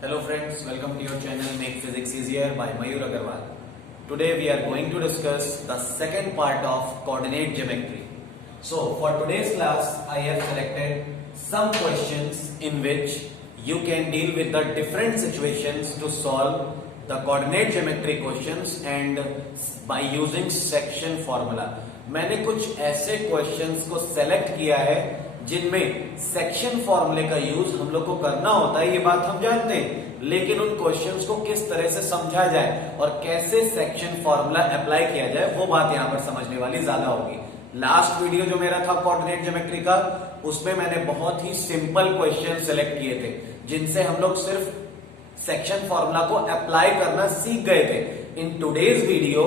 Hello friends, welcome to your channel Make Physics Easier by Mayur Agarwal. Today we are going to discuss the second part of coordinate geometry. So for today's class I have selected some questions in which you can deal with the different situations to solve the coordinate geometry questions and by using section formula. मैंने कुछ ऐसे questions को select किया है जिनमें section फॉर्मूले का use हम लोग को करना होता है, ये बात हम जानते हैं, लेकिन उन क्वेश्चंस को किस तरह से समझा जाए और कैसे सेक्शन फॉर्मूला अप्लाई किया जाए वो बात यहां पर समझने वाली ज्यादा होगी। लास्ट वीडियो जो मेरा था कोऑर्डिनेट ज्योमेट्री का, उसमें मैंने बहुत ही सिंपल क्वेश्चन सेलेक्ट किए थे जिनसे हम लोग सिर्फ सेक्शन फॉर्मूला को अप्लाई करना सीख गए थे। In today's video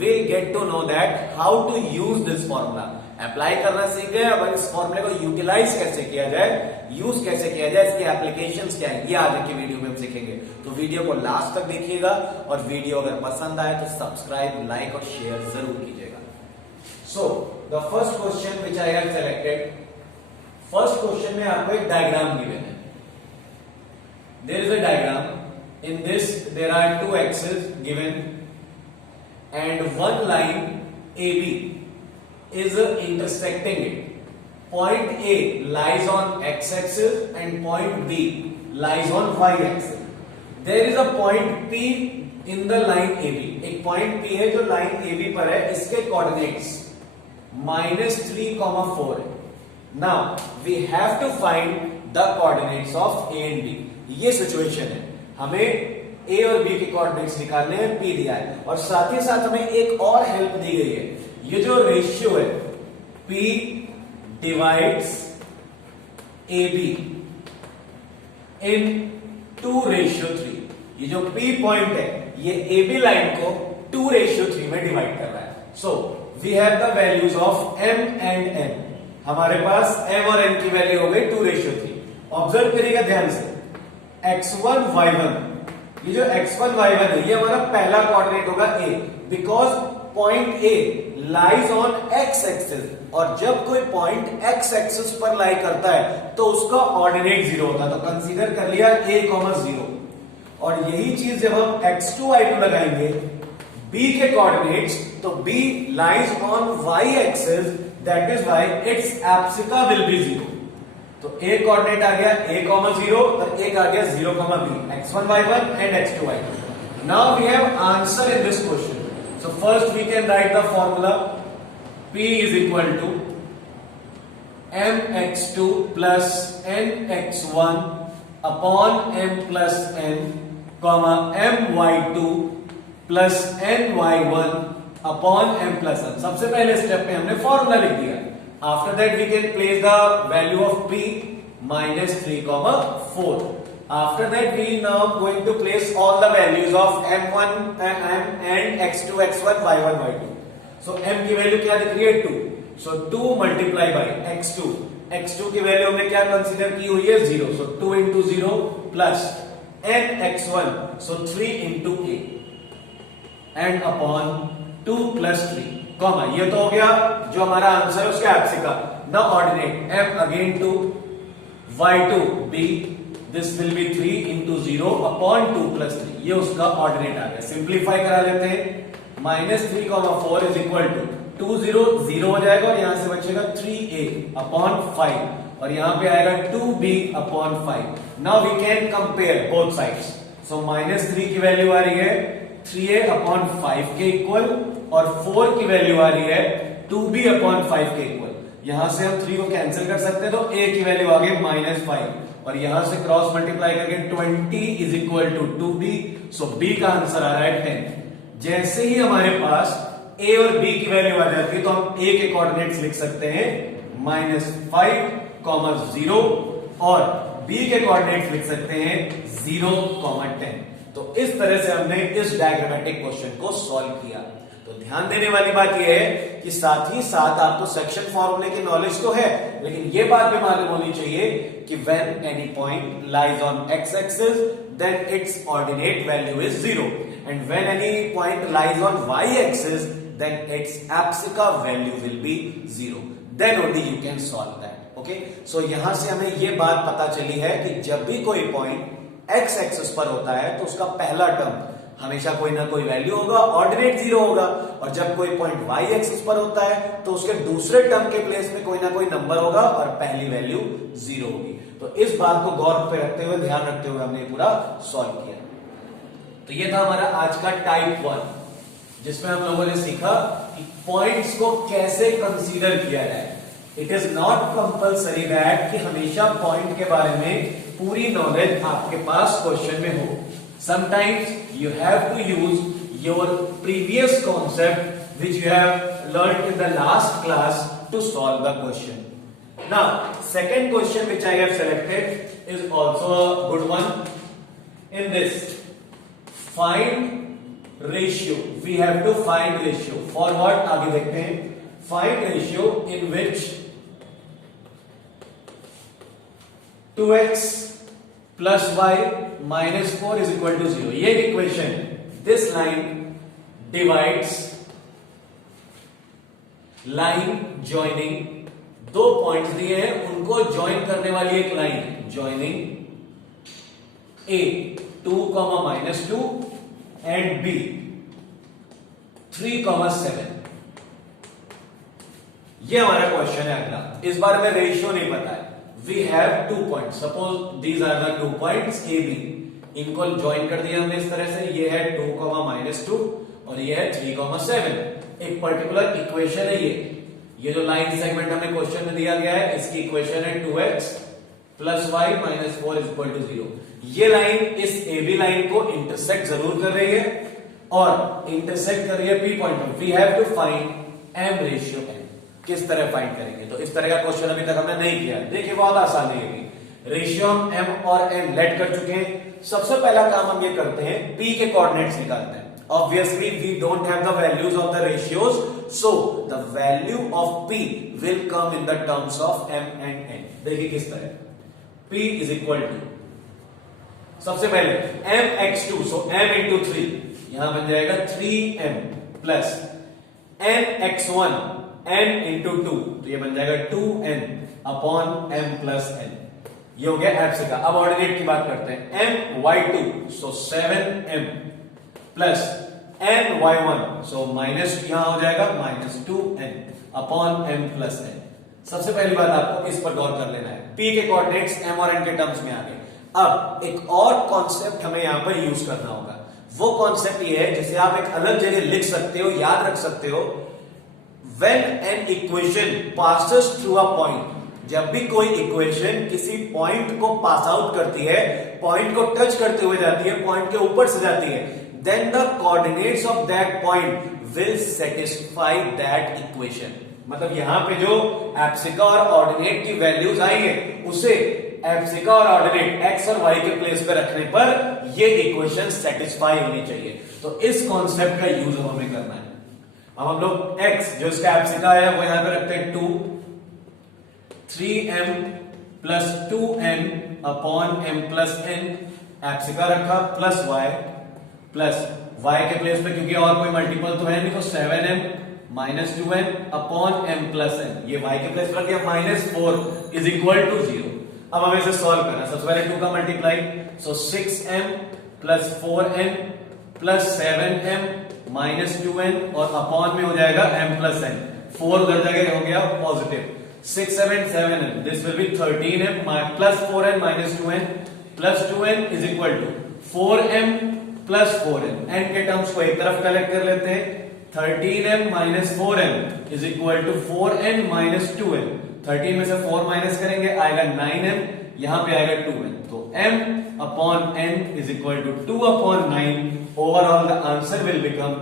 we'll get to know that how to use this formula. Apply करना सीख गए, अब इस फॉर्मूले को यूटिलाइज कैसे किया जाए, यूज कैसे किया जाए, इसके एप्लीकेशंस क्या है, ये आज की वीडियो में हम सीखेंगे। तो वीडियो को लास्ट तक देखिएगा और वीडियो अगर पसंद आए तो सब्सक्राइब, लाइक और शेयर जरूर कीजिएगा। So the first question which I have selected, first question में आपको एक डायग्राम गिवन है। There is a diagram, in this there are two axes given and one line AB is intersecting it. Point A lies on x-axis and point B lies on y-axis. There is a point P in the line AB. एक point P है जो line AB पर है, इसके coordinates -3, 4 है। Now we have to find the coordinates of A and B. ये situation है, हमें ए और बी के कोऑर्डिनेट्स निकालने हैं, पी दिया है और साथ ही साथ हमें एक और हेल्प दी गई है। ये जो रेशियो है P divides A be in 2:3, ये जो पी पॉइंट है ये ए बी लाइन को 2:3 में डिवाइड कर रहा है। So we have the values of M and N. हमारे पास एम और एन की वैल्यू हो गई 2:3। ऑब्जर्व करिएगा ध्यान से, x1 y1, ये जो x1 y1 है ये हमारा पहला कोऑर्डिनेट होगा a, because point a lies on x axis, और जब कोई पॉइंट x एक्सिस पर लाई करता है तो उसका ऑर्डिनेट 0 होता है, तो कंसीडर कर लिया a, 0। और यही चीज जब हम x2 y2 लगाएंगे b के कोऑर्डिनेट्स, तो b lies on y axis, that is why it's abscissa will be 0। तो ए कोऑर्डिनेट आ गया a, 0 और एक आ गया 0, b, x1 y1 and x2 y2। Now we have answer in this question. So first we can write the formula p is equal to mx2 plus nx1 upon m plus n, my2 plus ny1 upon m plus n। सबसे पहले step में हमने formula लिख दिया। After that we can place the value of p -3, 4. After that we now going to place all the values of m1 and x2, x1, y1, y2. So m की value क्या दिख रही है 2, so 2 multiply by x2, x2 की value हमने क्या consider की हुई है 0, so 2 into 0 plus n x1, so 3 into a and upon 2 plus 3, comma, ये तो हो गया जो हमारा आंसर है उसका abscissa. The ordinate m again to y2 b, this will be 3 into 0 upon 2 plus 3, ये उसका ऑर्डिनेट आ गया। सिंप्लीफाई करा लेते हैं, -3, 4 इज इक्वल टू 2 0 0 हो जाएगा और यहां से बचेगा 3a अपॉन 5 और यहां पे आएगा 2b upon 5। Now we can compare both sides. So -3 की वैल्यू आ रही है 3a अपॉन 5 के इक्वल और 4 की वैल्यू आ रही है 2b अपॉन 5 के इक्वल। यहां से हम 3 को कैंसिल कर सकते हैं तो a की वैल्यू आ गई -5 और यहां से क्रॉस मल्टीप्लाई करके 20 is equal to 2b, so b का आंसर आ रहा है 10। जैसे ही हमारे पास a और b की वैल्यू आ जाती है तो हम a के कोऑर्डिनेट्स लिख सकते हैं -5, 0 और b के कोऑर्डिनेट्स लिख सकते हैं 0, 10। तो इस तरह से हमने इस डायग्रामेटिक क्वेश्चन को सॉल्व किया। तो ध्यान देने वाली बात यह है कि साथ ही साथ आपको सेक्शन फॉर्मूले की नॉलेज तो है, लेकिन यह बात भी मालूम होनी चाहिए कि when any point lies on x axis then its ordinate value is 0 and when any point lies on y axis then its abscissa value will be 0, then only you can solve that. Okay, so यहां से हमें यह बात पता चली है कि जब भी कोई पॉइंट एक्स एक्सिस पर होता है तो उसका पहला टर्म हमेशा कोई ना कोई वैल्यू होगा, ऑर्डिनेट 0 होगा, और जब कोई पॉइंट वाई एक्सिस पर होता है तो उसके दूसरे टर्म के प्लेस में कोई ना कोई नंबर होगा और पहली वैल्यू 0 होगी। तो इस बात को गौर पे रखते हुए, ध्यान रखते हुए हमने पूरा सॉल्व किया। तो ये था हमारा आज का टाइप 1, जिसमें हम लोगों ने सीखा कि पॉइंट्स को कैसे कंसीडर किया जाए। It is not compulsory that कि हमेशा पॉइंट के बारे में पूरी नॉलेज आपके पास क्वेश्चन में हो। Sometimes you have to use your previous concept which you have learned in the last class to solve the question. Now, second question which I have selected is also a good one. In this, find ratio. We have to find ratio. For what? आगे देखते हैं. Find ratio in which 2x plus y minus 4 is equal to 0. ये equation, this line divides line joining, दो points दिए हैं उनको join करने वाली एक लाइन है, ज्वाइनिंग A 2, -2 एंड B 3, 7. ये हमारा क्वेश्चन है अगला। इस बार में रेशियो नहीं पता है। We have 2 points. Suppose these are the 2 points A, B. इनको ज्वाइन कर दिया हमने इस तरह से। ये है 2, -2 और ये है 3, 7। एक पर्टिकुलर इक्वेशन है ये जो लाइन सेगमेंट हमें क्वेश्चन में दिया गया है, इसकी इक्वेशन है 2x plus y minus 4 is equal to 0. ये लाइन इस AB लाइन को इंटरसेक्ट जरूर कर रही है और इंटरसेक्ट कर रही है P पॉइंट पर। We have to find M ratio N. किस तरह फाइंड करेंगे? तो इस तरह का क्वेश्चन अभी तक हमने नहीं किया। देखिए बहुत आसान है ये। रेशियो हम m और n लेट कर चुके हैं। सबसे पहला काम हम ये करते हैं, p के कोऑर्डिनेट्स निकालते हैं। Obviously we don't have the values of the ratios, so the value of p will come in the terms of m and n। देखिए किस तरह, p इज इक्वल टू, सबसे पहले mx2, सो m इंटू 3, यहां बन जाएगा 3m plus nx1 n into 2, तो ये बन जाएगा 2n upon m plus n। ये हो गया एप्सिका। अब ऑर्डिनेट की बात करते हैं। my2, सो 7m plus ny1, so minus यहां हो जाएगा -2n upon m plus n। सबसे पहली बात आपको इस पर गौर कर लेना है, p के कोऑर्डिनेट्स m और n के टर्म्स में आ गए। अब एक और कॉन्सेप्ट हमें यहां पर यूज करना होगा। वो कॉन्सेप्ट ये है जिसे आप एक अलग जगह लिख सकते हो, याद रख सकते हो। When an equation passes through a point, जब भी कोई इक्वेशन किसी पॉइंट को पास आउट करती है, पॉइंट को टच करते हुए जाती है, पॉइंट के ऊपर से जाती है, then the coordinates of that point will satisfy that equation. मतलब यहां पे जो एप्सिका और ऑर्डिनेट की वैल्यूज आई है, उसे एप्सिका और ऑर्डिनेट x और y के प्लेस पे रखने पर ये इक्वेशन सेटिस्फाई होनी चाहिए। तो इस कॉन्सेप्ट का यूज हमें करना है। अब हम लोग x जो इसका एप्सिका है वो यहां पे रखते हैं 2, 3m plus 2n upon m plus n, एप्सिका रखा, प्लस y के प्लेस पे क्योंकि और कोई मल्टीपल तो है नहीं, तो 7m minus 2n upon m plus n, ये y के प्लेस पर दिया, -4 इज इक्वल टू 0। अब हमें इसे सॉल्व करना है। सबसे पहले 2 का मल्टीप्लाई, सो 6m plus 4n plus 7m minus 2n और अपॉन में हो जाएगा m प्लस n। 4 उधर जगह हो गया positive, 6, 7, 7n, this will be 13m plus 4n minus 2n plus 2n is equal to 4m plus 4n। n के terms को एक तरफ कलेक्ट कर लेते हैं। 13m minus 4m is equal to 4n minus 2n। 13 में से 4 माइनस करेंगे आएगा 9m, यहां पे आएगा 2n, तो m upon n is equal to 2 upon 9। Overall the answer will become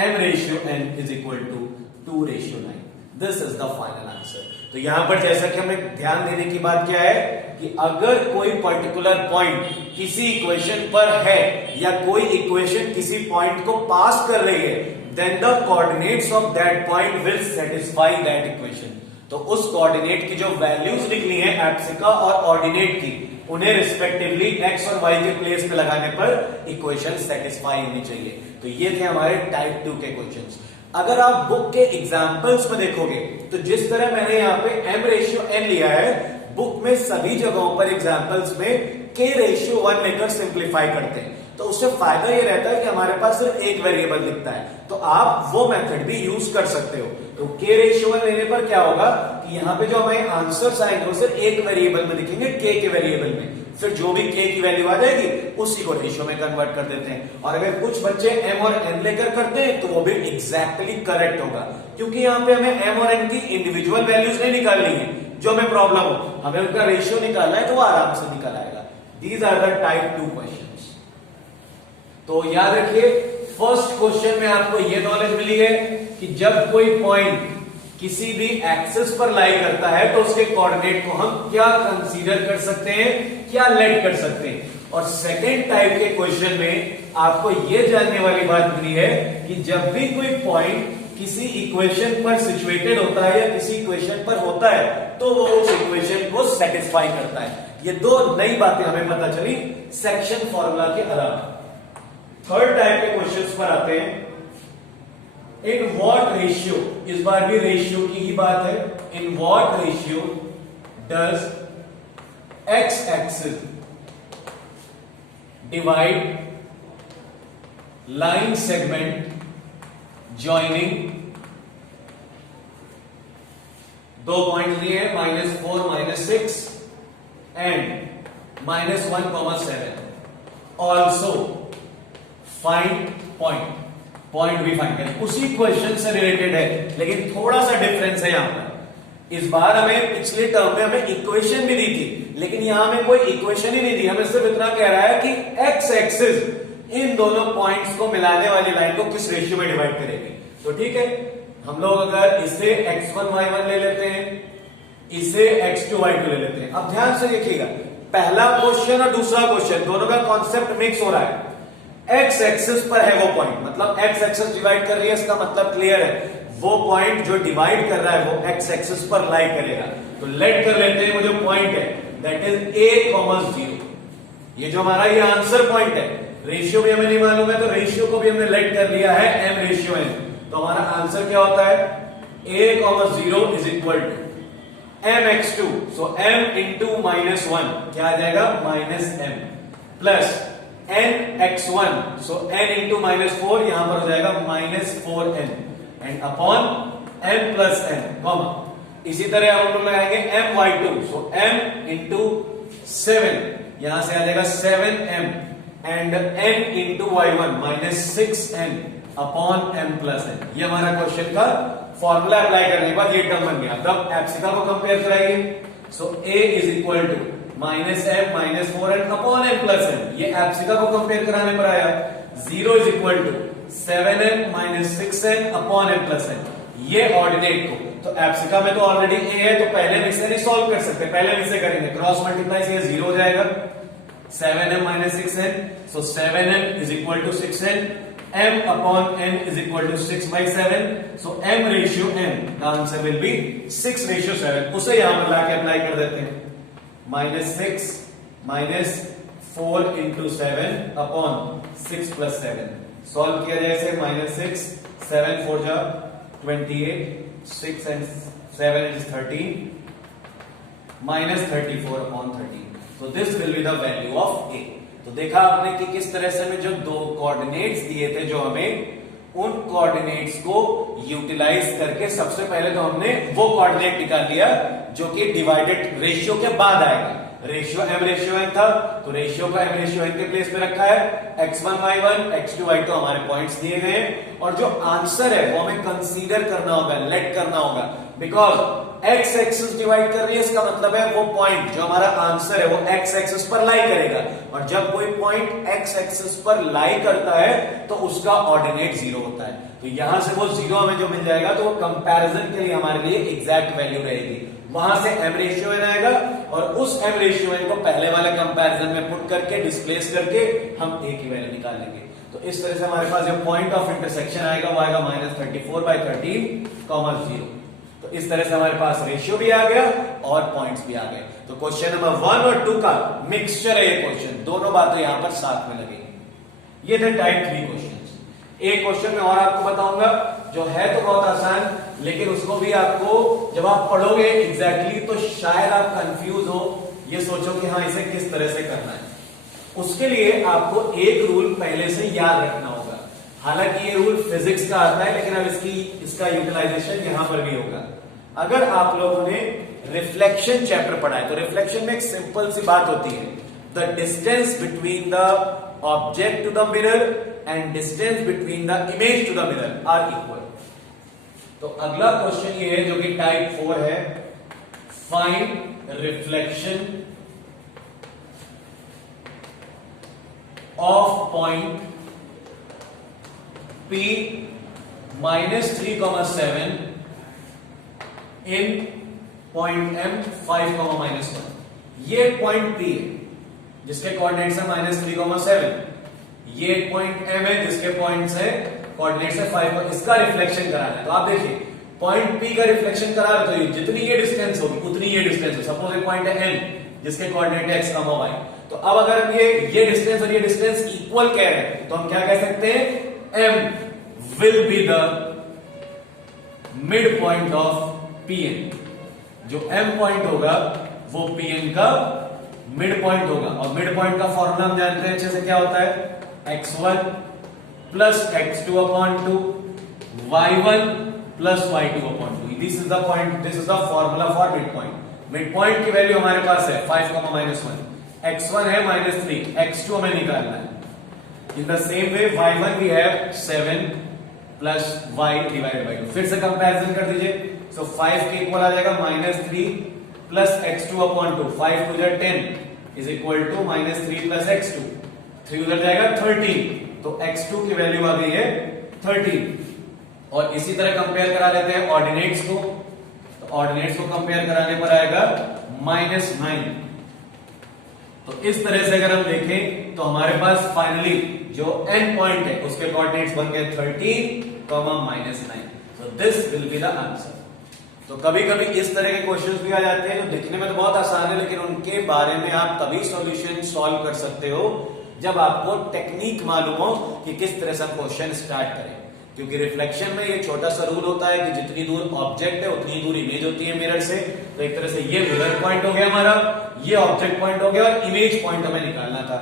m ratio n is equal to 2 ratio 9। This is the final answer. तो यहां पर जैसा कि हमें ध्यान देने की बात क्या है कि अगर कोई पर्टिकुलर पॉइंट किसी इक्वेशन पर है या कोई इक्वेशन किसी पॉइंट को पास कर रही है, then the coordinates of that point will satisfy that equation. तो उस कोऑर्डिनेट की जो वैल्यूज निकली है एप्सिका और ऑर्डिनेट की, उन्हें रिस्पेक्टिवली x और y के प्लेस पे लगाने पर इक्वेशन सेटिस्फाई होनी चाहिए। तो ये थे हमारे टाइप 2 के क्वेश्चंस। अगर आप बुक के एग्जांपल्स में देखोगे तो जिस तरह मैंने यहाँ पे m रेशियो n लिया है, बुक में सभी जगहों पर एग्जाम्पल्स में k/1 लेकर सिंप्लीफाई करते हैं, तो उससे फायदा ये रहता है कि हमारे पास सिर्फ एक वेरिएबल दिखता है, तो आप वो मेथड भी यूज कर सकते हो। तो k/1 लेने पर क्या होगा कि यहाँ पे जो हमारे आंसर्स आएंगे वो सिर्फ एक वेरिएबल में दिखेंगे, k के वेरिएबल में, फिर जो भी k की वैल्यू आ जाएगी उसी को रेशियो में कन्वर्ट कर देते हैं। और अगर कुछ बच्चे m और n लेकर करते हैं तो वो भी एग्जैक्टली करेक्ट होगा, क्योंकि यहाँ पे हमें m और n की इंडिविजुअल वैल्यूज नहीं निकालनी है जो हमें प्रॉब्लम हो, हमें उनका रेशियो निकालना है, तो वो आराम से निकल आएगा। These are the type 2 questions. तो याद रखिए, फर्स्ट क्वेश्चन में आपको ये नॉलेज मिली है कि जब कोई पॉइंट किसी भी एक्सिस पर लाई करता है तो उसके कोऑर्डिनेट को हम क्या कंसीडर कर सकते हैं, क्या लेट कर सकते हैं। और सेकेंड टाइप के क्वेश्चन में आपको यह जानने वाली बात मिली है कि जब भी कोई पॉइंट किसी इक्वेशन पर सिचुएटेड होता है या किसी इक्वेशन पर होता है तो वो उस इक्वेशन को सेटिस्फाई करता है। ये दो नई बातें हमें पता चली सेक्शन फॉर्मूला के अलावा। थर्ड टाइप के क्वेश्चंस पर आते हैं। इन व्हाट रेशियो, इस बार भी रेशियो की ही बात है, in what ratio does x axis divide line segment joining, दो पॉइंट दिए हैं -4, -6 and -1, 7। Also find point, point भी फाइंड करें, उसी क्वेश्चन से रिलेटेड है लेकिन थोड़ा सा डिफरेंस है। यहां पर इस बार हमें पिछले टर्म में हमें इक्वेशन भी दी थी, लेकिन यहां हमें कोई इक्वेशन ही नहीं दी, हमें सिर्फ इतना कह रहा है कि एक्स एक्सिस इन दोनों पॉइंट्स को मिलाने वाली लाइन को किस रेशियो में डिवाइड करेगी। तो ठीक है, हम लोग अगर इसे x1 y1 ले लेते हैं, इसे x2 y2 ले लेते हैं। अब ध्यान से देखिएगा, पहला क्वेश्चन और दूसरा क्वेश्चन दोनों का कॉन्सेप्ट मिक्स हो रहा है। x एक्सिस पर है वो पॉइंट, मतलब x एक्सिस डिवाइड कर रही है, इसका मतलब क्लियर है, वो पॉइंट जो डिवाइड कर रहा है वो x एक्सिस पर लाई करेगा। तो लेट कर लेते हैं वो जो पॉइंट है दैट इज a, 0। ये जो हमारा ये आंसर पॉइंट है, रेशियो भी हमें नहीं मालूम है तो रेशियो को भी हमने लेट कर लिया है m/n। तो हमारा आंसर क्या होता है, a, 0 is equal to mx2, so m into -1 क्या आ जाएगा, -m plus nx1, so n into -4 यहां पर हो जाएगा -4n and upon m plus n, comma इसी तरह हम लोग लगाएंगे my2, सो m इंटू 7 यहां से आ जाएगा 7m and n into y1 -6n upon m plus n। ये हमारा क्वेश्चन का फॉर्मूला अप्लाई करने के बाद ये टर्म बन गया। तब एप्सिका को कंपेयर कराइए, so a is equal to -m -4n upon m plus n। ये एप्सिका को कंपेयर कराने पर आया 0 is equal to 7n -6n upon m plus n। ये ऑर्डिनेट को, तो एप्सिका में तो ऑलरेडी a है तो पहले में से नहीं सॉल्व कर सकते, पहले में से करेंगे, क्रॉस मल्टीप्लाई से 0 हो जाएगा 7m -6n, so 7m is equal to 6n, m upon n is equal to 6/7, so m/n, the answer will be 6/7। उसे यहां पर लाके अप्लाई कर देते हैं, -6 -4 into 7 upon 6 plus 7। सॉल्व किया जाए इसे, -6 7 4 जा 28, 6 and 7 is 13, -34 upon 13। So this will be the value of a। तो देखा आपने कि किस तरह से हमें जो दो कोऑर्डिनेट्स दिए थे, जो हमें उन कोऑर्डिनेट्स को यूटिलाइज करके सबसे पहले तो हमने वो कोऑर्डिनेट निकाल लिया जो कि डिवाइडेड रेशियो के बाद आएगा। रेशियो m/n था, तो रेशियो का m/n के प्लेस पे रखा है, x1 y1 x2 y2 हमारे पॉइंट्स दिए गए हैं, और जो आंसर है वो हमें कंसीडर करना होगा, लेट करना होगा, बिकॉज x एक्सिस डिवाइड कर रही है, इसका मतलब है वो पॉइंट जो हमारा आंसर है वो x एक्सिस पर लाई करेगा, और जब कोई पॉइंट x एक्सिस पर लाई करता है तो उसका ऑर्डिनेट 0 होता है। तो यहां से वो 0 हमें जो मिल जाएगा तो वो कंपैरिजन के लिए हमारे लिए एग्जैक्ट वैल्यू रहेगी। वहां से m/n आएगा और उस m/n को पहले वाले कंपैरिजन में पुट करके डिस्प्लेस करके हम a की वैल्यू निकाल लेंगे। तो इस तरह से हमारे पास जो पॉइंट ऑफ इंटरसेक्शन आएगा वो आएगा -34/13, 0। तो इस तरह से हमारे पास रेशियो भी आ गया और पॉइंट्स भी आ गए। तो क्वेश्चन नंबर 1 और 2 का मिक्सचर है ये क्वेश्चन, दोनों बातें यहां पर साथ में लगेंगी। ये थे टाइप 3 क्वेश्चन। एक क्वेश्चन में और आपको बताऊंगा जो है तो बहुत आसान, लेकिन उसको भी आपको जब आप पढ़ोगे एग्जैक्टली तो शायद आप कंफ्यूज हो, ये सोचो कि हाँ इसे किस तरह से करना है। उसके लिए आपको एक रूल पहले से याद रखना होगा। हालांकि ये रूल फिजिक्स का आता है, लेकिन अब इसका यूटिलाइजेशन यहां पर भी होगा। अगर आप लोगों ने रिफ्लेक्शन चैप्टर पढ़ा है तो रिफ्लेक्शन में एक सिंपल सी बात होती है, the distance between the object to the mirror and distance between the image to the mirror are equal. तो अगला क्वेश्चन ये है जो कि टाइप 4 है, find reflection of point P -3,7 in point M 5,-1। ये पॉइंट P है जिसके कोऑर्डिनेट्स है -3,7, ये पॉइंट M है जिसके पॉइंट्स है कोऑर्डिनेट्स है 5। इसका रिफ्लेक्शन कराना है। तो आप देखिए पॉइंट P का रिफ्लेक्शन करा रहे तो जितनी ये डिस्टेंस होगी उतनी ये डिस्टेंस हो। सपोज एक पॉइंट है N जिसके कोऑर्डिनेट है x, y। तो अब अगर हम ये डिस्टेंस और ये डिस्टेंस इक्वल कह रहे हैं तो हम क्या कह सकते हैं, M will be the midpoint of Pn। जो M पॉइंट होगा वो Pn का मिड पॉइंट होगा। और मिड पॉइंट का फॉर्मूला हम जानते हैं अच्छे से, क्या होता है x1 plus x2/2 y1 plus y2/2। This is the point, this is the formula for mid point. Mid point की वैल्यू हमारे पास है 5,-1, x1 है -3, x2 हमें निकालना है। In the same way y1 we have 7 plus y divided by 2। फिर से comparison कर दीजिए। सो 5 के इक्वल आ जाएगा -3 प्लस x2/2, 5 2 जा 10 is equal to -3 plus x2, 3 उधर जाएगा 13, तो x2 की वैल्यू आ गई है 13। और इसी तरह कंपेयर करा लेते हैं ऑर्डिनेट्स को। तो ऑर्डिनेट्स को कंपेयर कराने पर आएगा -9। तो इस तरह से अगर हम देखें तो हमारे पास फाइनली जो n पॉइंट है उसके कोऑर्डिनेट्स बन गए 13, -9। So this will be the answer. तो कभी कभी इस तरह के क्वेश्चंस भी आ जाते हैं जो दिखने में तो बहुत आसान है, लेकिन उनके बारे में आप तभी सॉल्यूशन सॉल्व कर सकते हो जब आपको टेक्निक मालूम हो कि किस तरह से हम क्वेश्चन स्टार्ट करें। क्योंकि रिफ्लेक्शन में ये छोटा सा रूल होता है कि जितनी दूर ऑब्जेक्ट है उतनी दूर इमेज होती है मिरर से। तो एक तरह से ये मिरर पॉइंट हो गया हमारा, ये ऑब्जेक्ट पॉइंट हो गया और इमेज पॉइंट हमें निकालना था।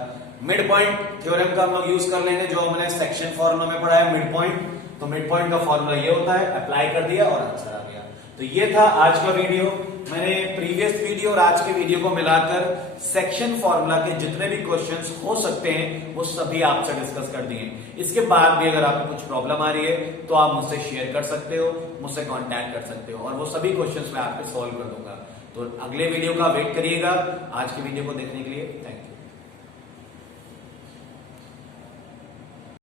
मिड पॉइंट थ्योरम का हम लोग यूज कर लेंगे जो हमने सेक्शन फॉर्मूला में पढ़ा है मिड पॉइंट। तो मिड पॉइंट का फॉर्मूला ये होता है, अप्लाई कर दिया और आंसर आ गया। तो ये था आज का वीडियो। मैंने प्रीवियस वीडियो और आज के वीडियो को मिलाकर सेक्शन फॉर्मूला के जितने भी क्वेश्चंस हो सकते हैं वो सभी आपसे डिस्कस कर दिए। इसके बाद भी अगर आपको कुछ प्रॉब्लम आ रही है तो आप मुझसे शेयर कर सकते हो, मुझसे कांटेक्ट कर सकते हो और वो सभी क्वेश्चंस मैं आपके सॉल्व कर दूंगा। तो अगले वीडियो का वेट करिएगा। आज के वीडियो को देखने के लिए थैंक यू।